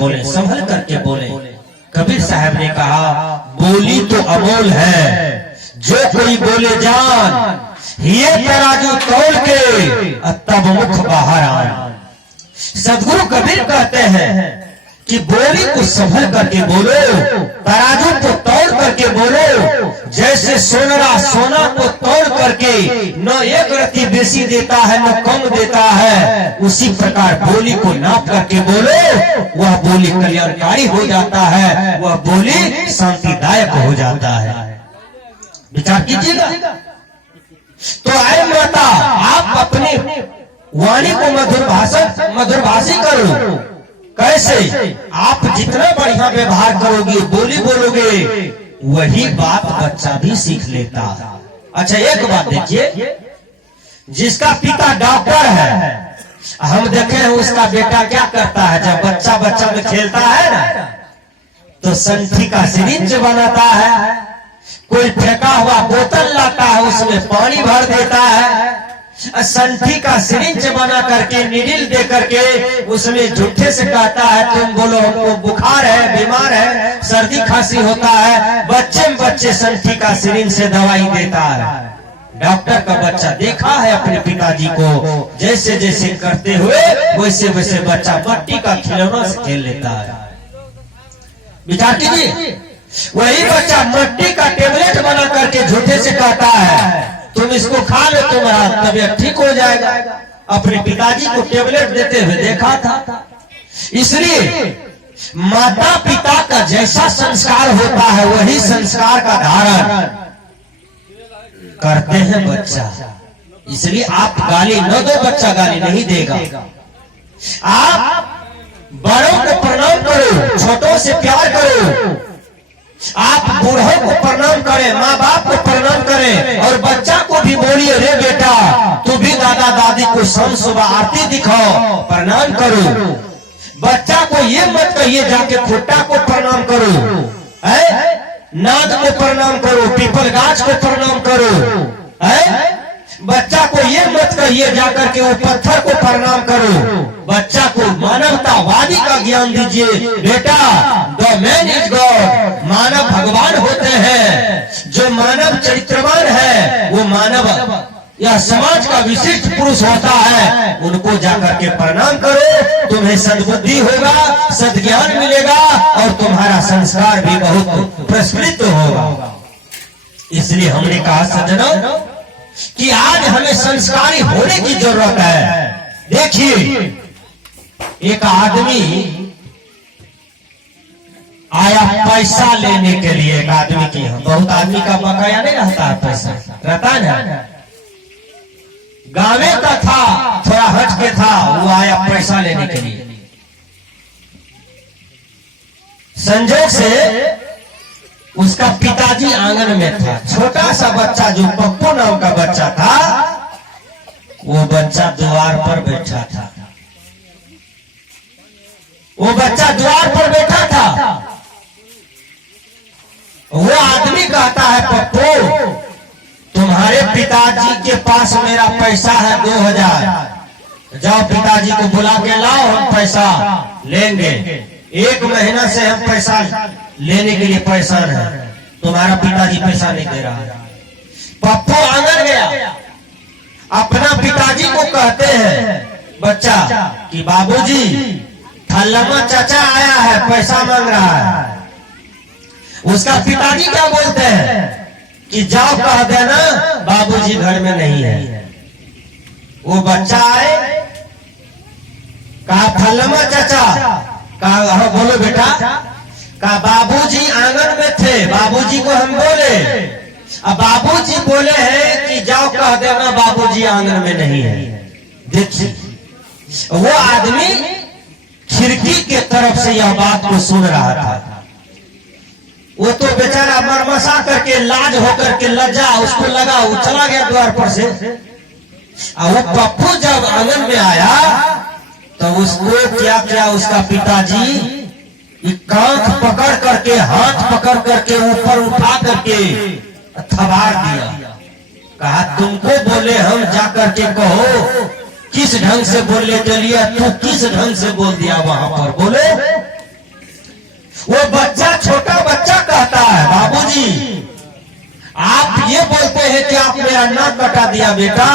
बोले, संभल करके बोले। कबीर साहब ने कहा बोली तो अमोल है, जो कोई बोले जान, ये तराजू तोल के तब मुख बाहर आए। सदगुरु कबीर कहते हैं कि बोली को संभल करके बोलो, तराजू को तोड़ करके बोलो। जैसे सोनरा सोना को तोड़ करके न एक रत्ती बेसी देता है न कम देता है, उसी प्रकार बोली को नाप करके बोलो। वह बोली कल्याणकारी हो जाता है, वह बोली शांतिदायक हो जाता है। विचार कीजिएगा। तो आए माता, आप अपनी वाणी को मधुरभाषी करो। कैसे? आप जितना बढ़िया व्यवहार करोगे, बोली बोलोगे, वही बात बच्चा भी सीख लेता है। अच्छा एक बात देखिए, जिसका पिता डॉक्टर है, हम देखे हैं उसका बेटा क्या करता है, जब बच्चा में खेलता है ना, तो संठी का सिरिंज बनाता है, कोई फेंका हुआ बोतल लाता है, उसमें पानी भर देता है, संठी का सिरिंज बना करके निडिल दे करके उसमें झूठे से कहता है तुम बोलो हमको बुखार है, बीमार है, सर्दी खांसी होता है। बच्चे संठी का सिरिंज से दवाई देता है। डॉक्टर का बच्चा देखा है अपने पिताजी को, जैसे जैसे करते हुए वैसे वैसे बच्चा मट्टी का खिलौना से खेल लेता है। विचार कीजिए, वही बच्चा मट्टी का टेबलेट बना करके झूठे से कहता है तुम इसको खा लो, तुम्हारा तबीयत ठीक हो जाएगा। अपने पिताजी को टेबलेट देते हुए देखा था। इसलिए माता पिता का जैसा संस्कार होता है, वही संस्कार का धारण करते हैं बच्चा। इसलिए आप गाली न दो, बच्चा गाली नहीं देगा। आप बड़ों को प्रणाम करो, छोटों से प्यार करो। आप बूढ़ों को प्रणाम करें, माँ बाप को प्रणाम करें, और बच्चा को भी बोलिए रे बेटा तू भी दादा दादी को शाम सुबह आरती दिखाओ, प्रणाम करो। बच्चा को ये मत कहिए जाके खुट्टा को प्रणाम करो, नाद को प्रणाम करो, पीपल गाछ को प्रणाम करो। बच्चा को ये मत कहिए जाकर के वो पत्थर को प्रणाम करो। बच्चा को मानवतावादी का ज्ञान दीजिए, बेटा द मैन इज गॉड, मानव भगवान होते हैं। जो मानव चरित्रवान है वो मानव या समाज का विशिष्ट पुरुष होता है, उनको जाकर के प्रणाम करो। तुम्हें सद्बुद्धि होगा, सद्ज्ञान मिलेगा और तुम्हारा संस्कार भी बहुत प्रस्फुटित होगा। इसलिए हमने कहा सज्जनों कि आज हमें संस्कारी होने की जरूरत है। देखिए एक आदमी आया पैसा लेने के लिए, एक आदमी की, बहुत आदमी का बकाया नहीं रहता है, पैसा रहता है। गाँव का था, थोड़ा हट के था, वो आया पैसा लेने के लिए। संजोग से उसका पिताजी आंगन में था। छोटा सा बच्चा जो पप्पू नाम का बच्चा था, वो बच्चा द्वार पर बैठा था। वो बच्चा द्वार पर बैठा था। वो आदमी कहता है पप्पू तुम्हारे पिताजी के पास मेरा पैसा है 2000, जाओ पिताजी को बुला के लाओ, हम पैसा लेंगे। 1 महीना से हम पैसा लेने के लिए परेशान है, तुम्हारा पिताजी पैसा नहीं दे रहा है। पप्पू आंगन गया, अपना पिताजी को कहते हैं बच्चा कि बाबूजी फल्लमा चाचा आया है, पैसा मांग रहा है। उसका पिताजी क्या बोलते हैं कि जाओ कह देना बाबूजी घर में नहीं है। वो बच्चा आए, कहा फल्लमा चाचा, कहा बोलो बेटा, कहा बाबूजी आंगन में थे, बाबूजी को हम बोले, अब बाबूजी बोले हैं कि जाओ कह देना बाबूजी आंगन में नहीं है। देखिए वो आदमी खिड़की के तरफ से यह बात को सुन रहा था। वो तो बेचारा मरमसा करके लाज होकर के लज्जा उसको लगा, वो चला गया द्वार पर से। और वो पप्पू जब आंगन में आया तो उसको क्या क्या उसका पिताजी कांख पकड़ करके, हाथ पकड़ करके ऊपर उठा करके थबार दिया। कहा तुमको बोले हम जाकर के कहो, किस ढंग से बोलने के लिए, तू किस ढंग से बोल दिया वहां पर, बोले वो बच्चा, छोटा बच्चा कहता है, बाबूजी आप ये बोलते हैं कि आप मेरा नाक कटा दिया बेटा।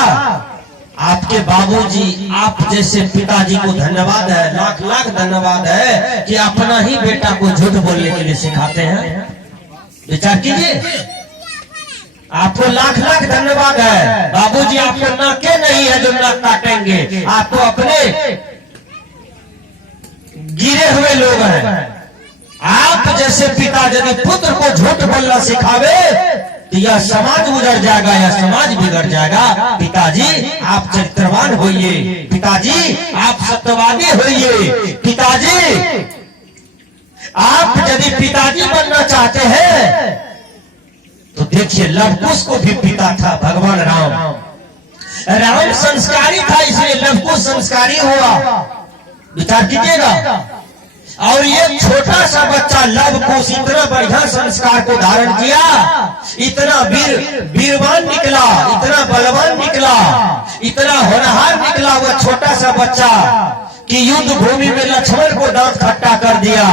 आपके बाबूजी, आप जैसे पिताजी को धन्यवाद है, लाख लाख धन्यवाद है कि अपना ही बेटा को झूठ बोलने के लिए सिखाते हैं। विचार कीजिए, आपको लाख लाख धन्यवाद है। बाबूजी आपको नाके नहीं है जो नाक काटेंगे, आप तो अपने गिरे हुए लोग हैं। आप जैसे पिता यदि पुत्र को झूठ बोलना सिखावे तो यह समाज उजड़ जाएगा, यह समाज बिगड़ जाएगा। पिताजी आप चरित्रवान होइए, पिताजी आप सत्यवादी होइए, पिताजी आप यदि पिताजी बनना चाहते हैं तो देखिए लवकुश को भी पिता था भगवान राम। राम संस्कारी था इसलिए लवकुश संस्कारी हुआ। विचार कीजिएगा। और ये छोटा सा बच्चा लवकुश इतना बढ़िया संस्कार को धारण किया, इतना वीरवान निकला, इतना बलवान निकला, इतना होनहार निकला वो छोटा सा बच्चा कि युद्ध भूमि में लक्ष्मण को दांत खट्टा कर दिया,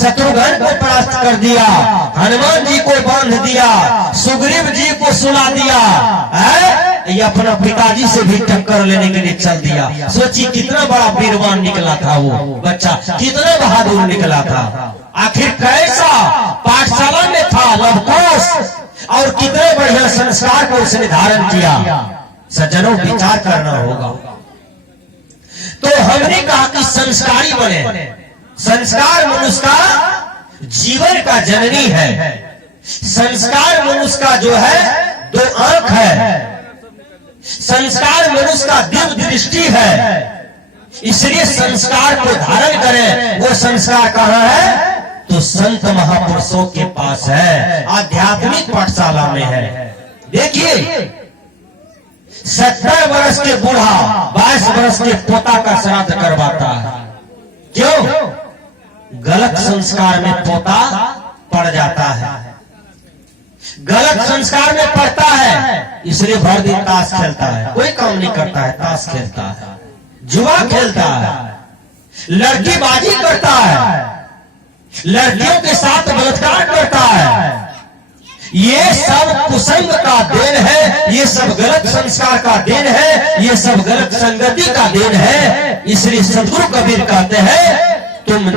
शत्रुघ्न को परास्त कर दिया, हनुमान जी को बांध दिया, सुग्रीव जी को सुला दिया, ये अपना पिताजी से भी टक्कर लेने के लिए चल दिया। सोचिए कितना बड़ा वीरवान निकला था वो बच्चा, कितना बहादुर निकला था। आखिर कैसा पाठशाला में था लवकुश और कितने बढ़िया संस्कार को उसने धारण किया। सज्जनों विचार करना होगा। तो हमने कहा कि संस्कारी बने। संस्कार मनुष्य का जीवन का जननी है। संस्कार मनुष्य का जो है दो आंख है। संस्कार मनुष्य का दिव्य दृष्टि है। इसलिए संस्कार को धारण करें। वो संस्कार कहाँ है? तो संत महापुरुषों के पास है, आध्यात्मिक पाठशाला में है। देखिए 70 वर्ष के बूढ़ा 22 वर्ष के पोता का श्राद्ध करवाता है। क्यों? गलत संस्कार में पोता पड़ जाता है, गलत संस्कार में पड़ता है, इसलिए भर दिन ताश खेलता है, कोई काम नहीं करता है, ताश खेलता है, जुआ खेलता है, लड़कीबाजी करता है, लड़कियों के साथ बलात्कार करता है। ये सब कुसंग का देन है, ये सब गलत संस्कार का देन है, ये सब गलत संगति का देन है। इसलिए सदगुरु कबीर कहते हैं तुम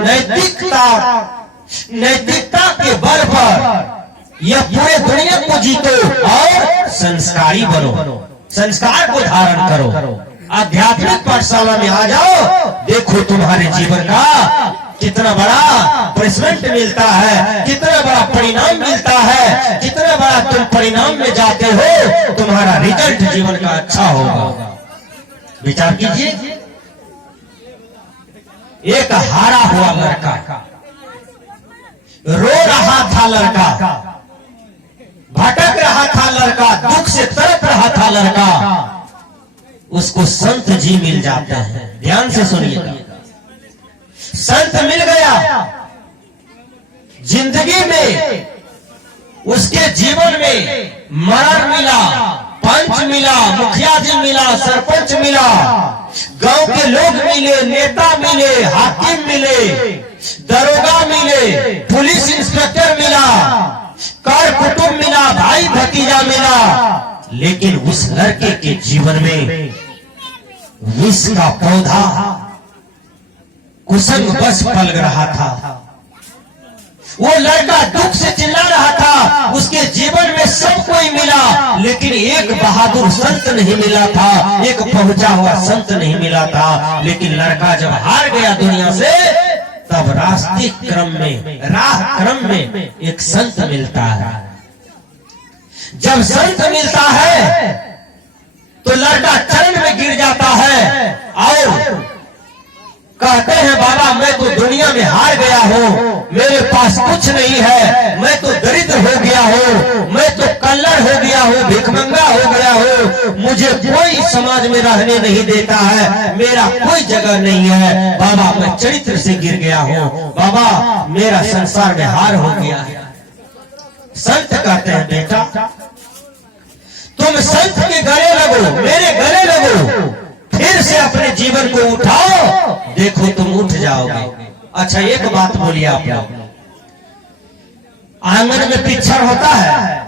नैतिकता के बल पर यह पूरे दुनिया को जीतो और संस्कारी बनो, संस्कार को धारण करो। आध्यात्मिक पाठशाला में आ जाओ, देखो तुम्हारे जीवन का कितना बड़ा प्लेसमेंट मिलता है, कितना बड़ा परिणाम मिलता है, कितना बड़ा तुम परिणाम में जाते हो, तुम्हारा रिजल्ट जीवन का अच्छा होगा। विचार कीजिए, एक हारा हुआ लड़का, रो रहा था लड़का, भटक रहा था लड़का, दुख से तड़प रहा था लड़का, उसको संत जी मिल जाते हैं। ध्यान से सुनिएगा, संत मिल गया जिंदगी में, उसके जीवन में मरण मिला, पंच मिला, मुखिया जी मिला, सरपंच मिला, गांव के लोग मिले, नेता मिले, हाकिम मिले, दरोगा मिले, पुलिस इंस्पेक्टर मिला, कर कुटुंब मिला, भाई भतीजा मिला, लेकिन उस लड़के के जीवन में विष का पौधा कुसंग बस पलक रहा था। वो लड़का दुख से चिल्ला रहा था, उसके जीवन में सब कोई मिला, लेकिन एक बहादुर संत नहीं मिला था, एक पहुंचा हुआ संत नहीं मिला था। लेकिन लड़का जब हार गया दुनिया से, तब रास्ते क्रम में, राह क्रम में एक संत मिलता है। जब संत मिलता है तो लड़का चरण में गिर जाता है और कहते हैं बाबा मैं तो दुनिया में हार गया हूँ, मेरे पास कुछ नहीं है, मैं तो दरिद्र हो गया हूँ, मैं तो कल्लड़ हो गया हूँ, भिखमंगा हो गया हूँ, मुझे कोई समाज में रहने नहीं देता है, मेरा कोई जगह नहीं है बाबा, मैं चरित्र से गिर गया हूँ बाबा, मेरा संसार में हार हो गया है। संत कहते हैं बेटा तुम संत के गले लगो, मेरे गले लगो, फिर से अपने जीवन को उठाओ, देखो तुम उठ जाओगे। अच्छा एक बात बोलिए आप लोग, आंगन में पिक्चर होता है,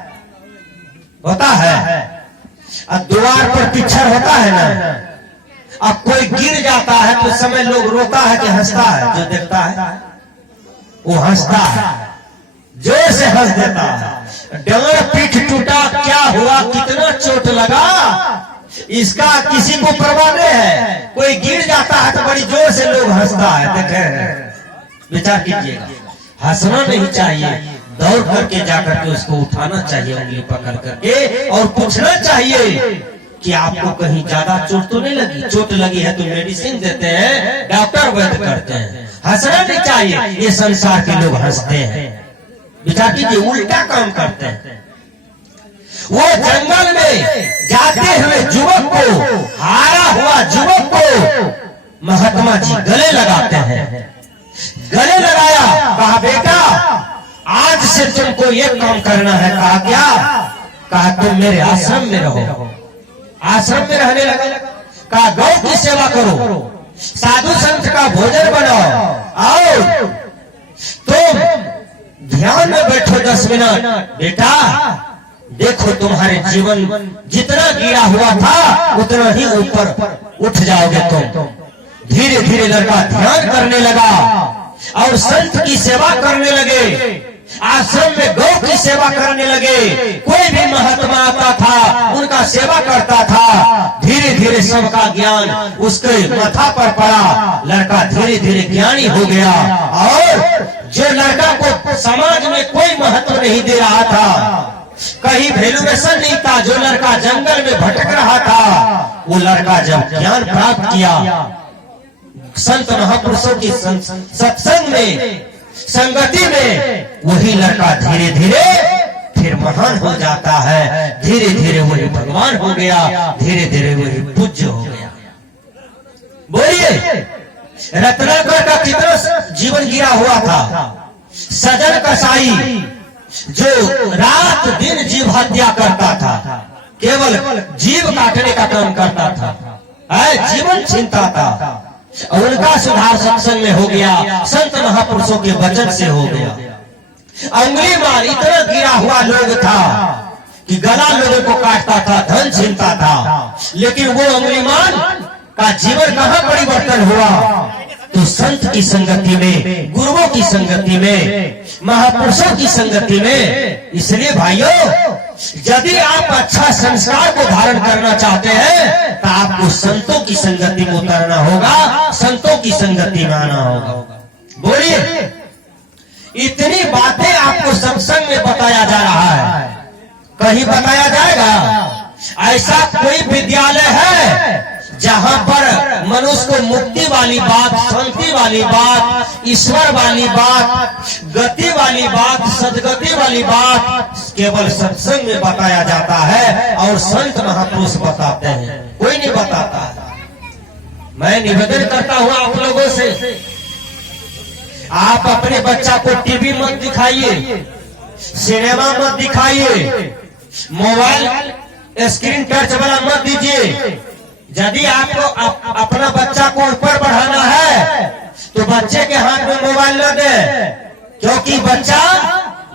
होता है, और द्वार पर पिक्चर होता है ना। अब कोई गिर जाता है तो समय लोग रोता है कि हंसता है? जो देखता है वो हंसता है, जोर से हंस देता है। डांड पीठ टूटा, क्या हुआ, कितना चोट लगा, इसका किसी को परवाह नहीं है। कोई गिर जाता है तो बड़ी जोर से लोग हंसता है। देखें, विचार कीजिएगा, हंसना नहीं चाहिए, दौड़ करके जाकर के उसको उठाना चाहिए उंगली पकड़ करके, और पूछना चाहिए कि आपको कहीं ज्यादा चोट तो नहीं लगी? चोट लगी है तो मेडिसिन देते हैं, डॉक्टर वैद्य करते हैं। हंसना नहीं चाहिए। ये संसार के लोग हंसते हैं, विचार कीजिए, उल्टा काम करते हैं। वो जंगल में जाते हुए युवक को, हारा हुआ युवक को महात्मा जी गले लगाते हैं। गले लगाया, कहा बेटा आज से तुमको ये काम करना है। कहा क्या? कहा तुम मेरे आश्रम में रहो। आश्रम में रहने लगा। कहा गौ की सेवा करो, साधु संत का भोजन बनाओ, आओ तुम ध्यान में बैठो 10 मिनट। बेटा देखो तुम्हारे जीवन जितना गिरा हुआ था उतना ही ऊपर उठ जाओगे तुम। धीरे धीरे लड़का ध्यान करने लगा और संत की सेवा करने लगे, आश्रम में गौ की सेवा करने लगे। कोई भी महात्मा आता था उनका सेवा करता था। धीरे धीरे सबका ज्ञान उसके माथा पर पड़ा, लड़का धीरे धीरे ज्ञानी हो गया। और जो लड़का को समाज में कोई महत्व नहीं दे रहा था, कहीं वैल्यूएशन नहीं था, जो लड़का जंगल में भटक रहा था, वो लड़का जब ज्ञान प्राप्त किया, संत महापुरुषों की सत्संग में, संगति में, वही लड़का धीरे धीरे फिर महान हो जाता है। धीरे धीरे वही भगवान हो गया, धीरे धीरे वही पूज्य हो गया। बोलिए, रत्नाकर का कितना जीवन गिरा हुआ था। सजन कसाई जो रात दिन जीव हत्या करता था, केवल जीव काटने का काम करता था, जीवन छीनता था, उनका सुधार सत्संग में हो गया, संत महापुरुषों के वचन से हो गया। अंगुलीमाल इतना गिरा हुआ लोग था कि गला लोगों को काटता था, धन छीनता था, लेकिन वो अंगुलीमाल का जीवन कहाँ परिवर्तन हुआ? तो संत की संगति में, गुरुओं की संगति में, महापुरुषों की संगति में। इसलिए भाइयों, यदि आप अच्छा संस्कार को धारण करना चाहते हैं तो आपको संतों की संगति में उतरना होगा, संतों की संगति में आना होगा। बोलिए, इतनी बातें आपको सत्संग में बताया जा रहा है, कहीं बताया जाएगा? ऐसा कोई विद्यालय है जहां पर मनुष्य को मुक्ति वाली बात, शांति वाली बात, ईश्वर वाली बात, गति वाली बात, सदगति वाली बात केवल सत्संग में बताया जाता है और संत महापुरुष बताते हैं? कोई नहीं बताता। मैं निवेदन करता हूं आप लोगों से, आप अपने बच्चा को टीवी मत दिखाइए, सिनेमा मत दिखाइए, मोबाइल स्क्रीन टच वाला मत दीजिए। यदि आपको अपना बच्चा को ऊपर बढ़ाना है तो बच्चे के हाथ में मोबाइल न दे, क्योंकि बच्चा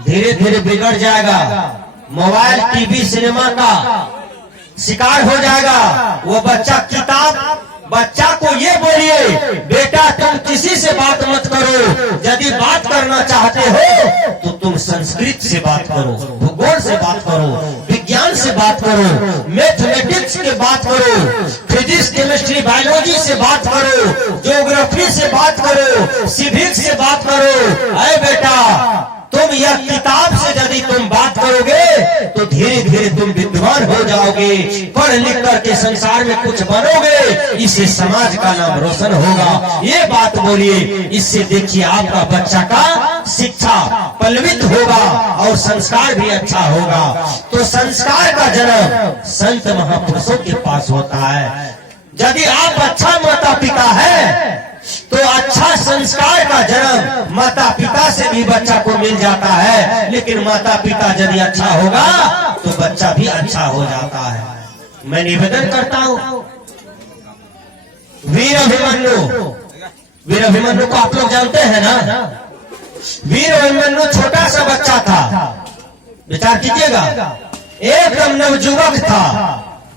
धीरे धीरे बिगड़ जाएगा, मोबाइल टीवी सिनेमा का शिकार हो जाएगा। वो बच्चा बच्चा को ये बोलिए, बेटा तुम किसी से बात मत करो, यदि बात करना चाहते हो तो तुम संस्कृत से बात करो, भूगोल से बात करो, विज्ञान से बात करो, मैथमेटिक्स की बात करो, फिजिक्स केमिस्ट्री बायोलॉजी से बात करो, ज्योग्राफी से बात करो, सिविक्स से बात करो। अरे बेटा, तुम यह किताब से यदि तुम बात करोगे तो धीरे धीरे तुम विद्वान हो जाओगे, पढ़ लिख करके संसार में कुछ बनोगे, इससे समाज का नाम रोशन होगा। ये बात बोलिए, इससे देखिए आपका बच्चा का शिक्षा पल्लवित होगा और संस्कार भी अच्छा होगा। तो संस्कार का जन्म संत महापुरुषों के पास होता है। यदि आप अच्छा माता पिता है तो अच्छा संस्कार का जन्म माता पिता से भी बच्चा को मिल जाता है, लेकिन माता पिता यदि अच्छा होगा तो बच्चा भी अच्छा हो जाता है। मैं निवेदन करता हूँ, वीर अभिमन्यु को आप लोग जानते हैं ना? वीर अभिमन्यु छोटा सा बच्चा था, विचार कीजिएगा, एकदम नवजुवक था,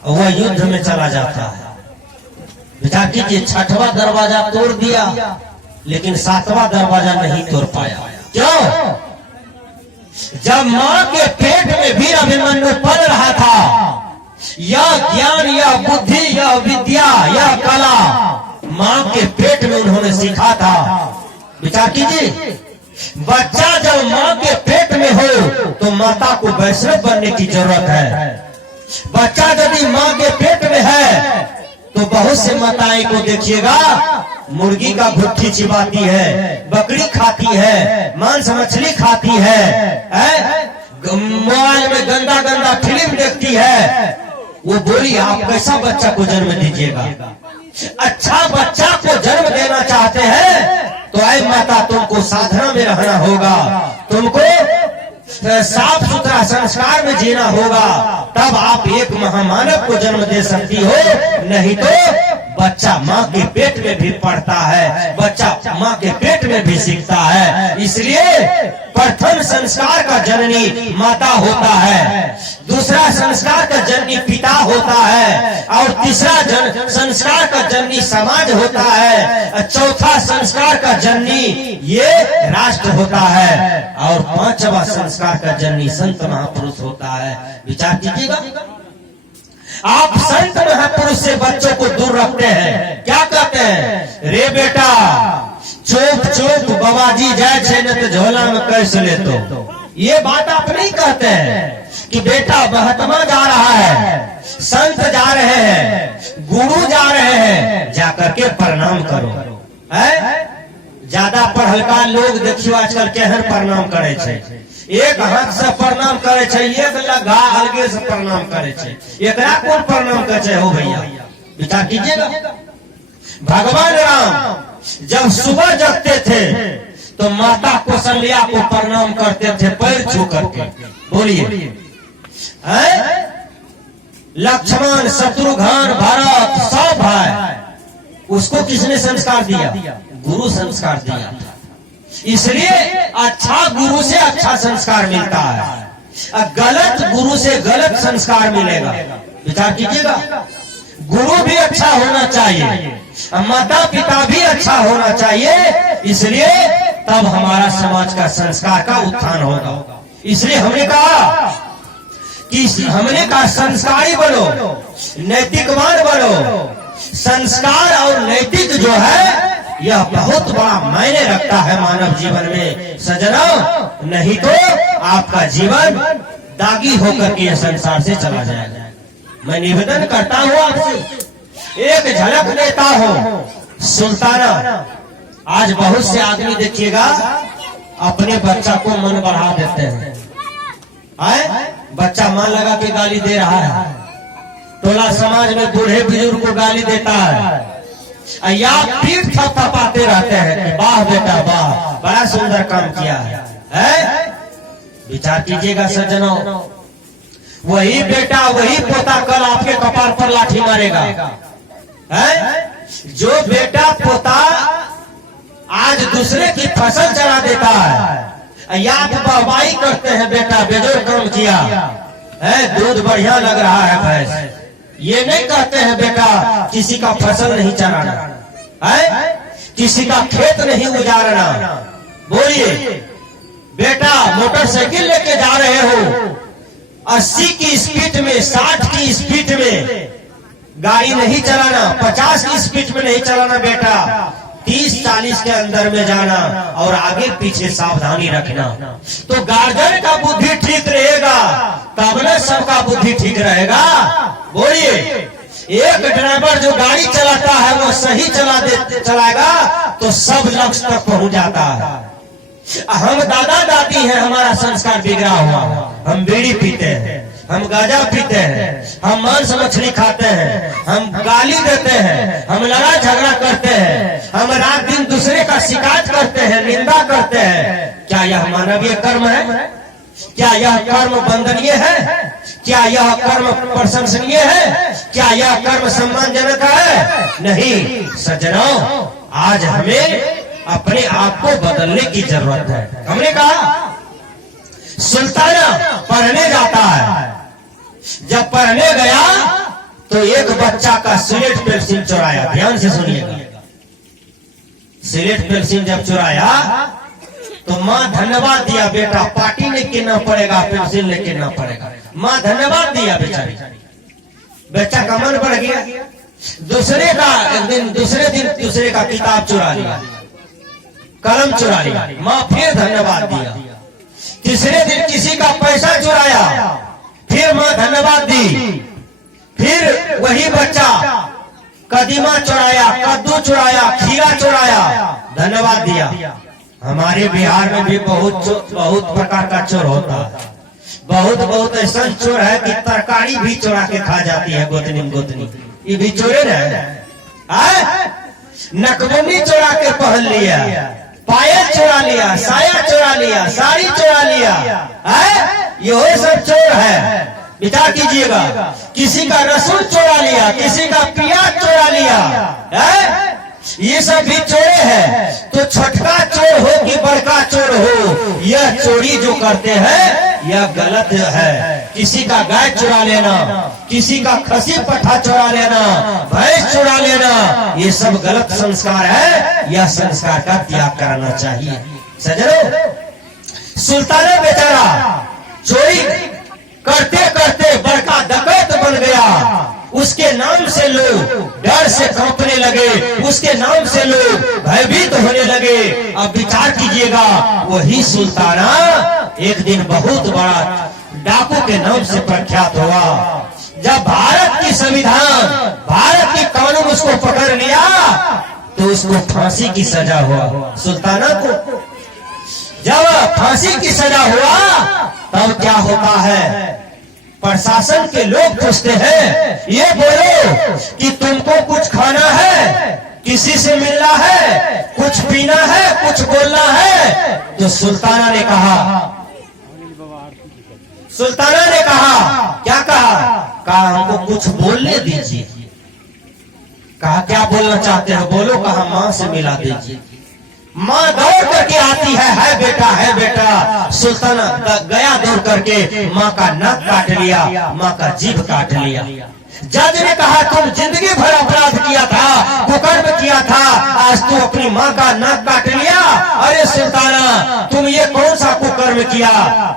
वह युद्ध में चला जाता है। विचार कीजिए, 6वां दरवाजा तोड़ दिया लेकिन 7वां दरवाजा नहीं तोड़ पाया। क्यों? जब मां के पेट में वीर अभिमन्यु पल रहा था, यह ज्ञान, यह बुद्धि, यह विद्या, यह कला मां के पेट में उन्होंने सीखा था। विचार कीजिए, बच्चा जब मां के पेट में हो तो माता को वैष्णव बनने की जरूरत है। बच्चा यदि मां के पेट में है तो बहुत से माताएं को देखिएगा, मुर्गी का गुट्ठी चिबाती है, बकरी खाती है, मांस मछली खाती है, मोबाइल में गंदा गंदा फिल्म देखती है। वो बोली, आप कैसा बच्चा को जन्म दीजिएगा? अच्छा बच्चा को जन्म देना चाहते हैं तो ऐ माता, तुमको साधना में रहना होगा, तुमको साफ सुथरा संस्कार में जीना होगा, तब आप एक महामानव को जन्म दे सकती हो। नहीं तो बच्चा माँ के पेट में भी पढ़ता है, बच्चा माँ के पेट में भी सीखता है। इसलिए प्रथम संस्कार का जननी माता होता है, दूसरा संस्कार का जननी पिता होता है, और तीसरा संस्कार का जननी समाज होता है, चौथा संस्कार का जननी ये राष्ट्र होता है, और 5वां संस्कार का जननी संत महापुरुष होता है। विचार कीजिएगा, आप संत महापुरुष से बच्चों को दूर रखते हैं, क्या कहते हैं? रे बेटा चोप चोप बाबाजी जाए छे न तो झोला में कैसे ले तो। ये बात आप नहीं कहते हैं कि बेटा महात्मा जा रहा है, संत जा रहे हैं, गुरु जा रहे हैं, जाकर के प्रणाम करो। है ज्यादा पढ़लका लोग देखियो आजकल केहन प्रणाम करे छे, एक हाथ से प्रणाम करे छे, एक लगा अलगे से प्रणाम करे छे, एकरा कौन प्रणाम करे छे हो भैया? विचार कीजिएगा, भगवान राम जब सुबह जगते थे तो माता कौशल्या को प्रणाम करते थे पैर छू करके। बोलिए, लक्ष्मण, शत्रुघ्न, भरत सब भाई, उसको किसने संस्कार दिया? गुरु संस्कार दिया था। इसलिए अच्छा गुरु से अच्छा संस्कार मिलता है, गलत गुरु से गलत संस्कार मिलेगा। विचार कीजिएगा, गुरु भी अच्छा होना चाहिए, माता पिता भी अच्छा होना चाहिए, इसलिए तब हमारा समाज का संस्कार का उत्थान होगा। इसलिए हमने कहा संस्कारी बनो, नैतिकवान बनो। संस्कार और नैतिक जो है यह बहुत बड़ा मायने रखता है मानव जीवन में सज्जनों, नहीं तो आपका जीवन दागी होकर के यह संसार से चला जाएगा। मैं निवेदन करता हूँ आपसे, एक झलक देता हूँ सुल्ताना। आज बहुत से आदमी देखिएगा अपने बच्चा को मन बढ़ा देते हैं, बच्चा मन लगा के गाली दे रहा है, टोला समाज में बूढ़े बुजुर्ग को गाली देता है, या पीठ थपथपाते रहते हैं कि वाह बेटा वाह, बड़ा सुंदर काम किया है। विचार कीजिएगा सज्जनों, वही बेटा वही पोता कल आपके कपार पर लाठी मारेगा। है जो बेटा पोता आज दूसरे की फसल चला देता है, या वाहवाही करते हैं बेटा बेजोर काम किया है, दूध बढ़िया लग रहा है भैंस, ये नहीं कहते हैं बेटा किसी का फसल नहीं चराना है, किसी का खेत नहीं उजाड़ना। बोलिए बेटा मोटरसाइकिल लेके जा रहे हो, 80 की स्पीड में, 60 की स्पीड में गाड़ी नहीं चलाना, 50 की स्पीड में नहीं चलाना बेटा, 30-40 के अंदर में जाना और आगे पीछे सावधानी रखना। तो गार्जियन का बुद्धि ठीक रहेगा तब न सबका बुद्धि ठीक रहेगा। बोलिए, एक ड्राइवर जो गाड़ी चलाता है वो सही चलाएगा तो सब लक्ष्य तक पहुंच जाता है। हम दादा दादी हैं, हमारा संस्कार बिगड़ा हुआ, हम बीड़ी पीते हैं, हम गांजा पीते हैं, हम मांस मछली खाते हैं, हम गाली देते हैं, हम लड़ाई झगड़ा करते हैं, हम रात दिन दूसरे का शिकायत करते हैं, निंदा करते हैं। क्या यह मानवीय कर्म है? क्या यह कर्म वंदनीय है? क्या यह कर्म प्रशंसनीय है? क्या यह कर्म सम्मानजनक है? नहीं सज्जनों, आज हमें अपने आप को बदलने की जरूरत है। हमने कहा सुल्ताना पढ़ने जाता है, जब पढ़ने गया तो एक बच्चा का सिलेट पेंसिल चुराया। ध्यान से सुनिएगा, सिलेट पेंसिल जब चुराया तो माँ धन्यवाद दिया, बेटा पार्टी नहीं गिनना पड़ेगा, पेंसिल नहीं गिनना पड़ेगा। माँ धन्यवाद दिया बेचारी, बच्चा का मन बढ़ गया। दूसरे दिन दूसरे का किताब चुरा लिया, कलम चुरा लिया, माँ फिर धन्यवाद दिया। तीसरे दिन किसी का पैसा चुराया, फिर माँ धन्यवाद दी। फिर वही बच्चा कदीमा चुराया, कद्दू चुराया, खीरा चुराया, धन्यवाद दिया। हमारे बिहार में भी बहुत प्रकार का चोर होता है। बहुत ऐसा चोर है कि तरकारी भी चुरा के खा जाती है गोतनी। ये भी चोरे है। नकबंदी चुरा के पहन लिया, पायल चुरा लिया, साया चुरा लिया, साड़ी चुरा लिया, यही सब चोर है। विचार कीजिएगा, किसी का रसूल चुरा लिया, किसी का प्याज चुरा लिया, ये सब भी चोरे हैं। तो छोटका चोर हो कि बड़का चोर हो, यह चोरी जो करते हैं यह गलत है। किसी का गाय चुरा लेना, किसी का खसी पट्ठा चुरा लेना, भैंस चुरा लेना, ये सब गलत संस्कार है। यह संस्कार का त्याग करना चाहिए। सजनो, सुल्ताना बेचारा चोरी करते करते बड़का डकैत बन गया। उसके नाम से लोग डर से कांपने लगे, उसके नाम से लोग भयभीत होने लगे। अब विचार कीजिएगा, वही सुल्ताना एक दिन बहुत बड़ा डाकू के नाम से प्रख्यात हुआ। जब भारत की संविधान, भारत की कानून उसको पकड़ लिया तो उसको फांसी की सजा हुआ। सुल्ताना को जब फांसी की सजा हुआ तब क्या होता है, प्रशासन के लोग पूछते हैं, ये बोलो कि तुमको कुछ खाना है, किसी से मिलना है, कुछ पीना है, कुछ बोलना है। तो सुल्ताना ने कहा क्या कहा हमको कुछ बोलने दीजिए। कहा क्या बोलना चाहते हो, बोलो। कहा माँ से मिला दीजिए। माँ दौड़ करके आती है बेटा। सुल्ताना गया दौड़ करके माँ का नाक काट लिया, माँ का जीभ काट लिया। जज ने कहा तुम जिंदगी भर अपराध किया था, कुकर्म किया था, आज तू अपनी माँ का नाक काट लिया। अरे सुल्ताना, तुम ये कौन सा कुकर्म किया?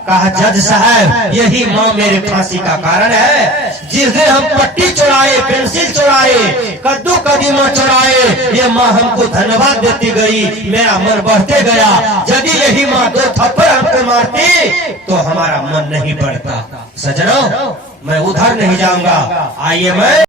कहा जज साहब, यही माँ मेरे फांसी का कारण है। जिस दिन हम पट्टी चुराए, पेंसिल चुराए, कद्दू कदीमा चुराए, ये माँ हमको धन्यवाद देती गई, मेरा मन बढ़ते गया। यदि यही माँ 2 थप्पड़ हमको मारती तो हमारा मन नहीं बढ़ता। सजनों, मैं उधर नहीं जाऊंगा। आइए मैं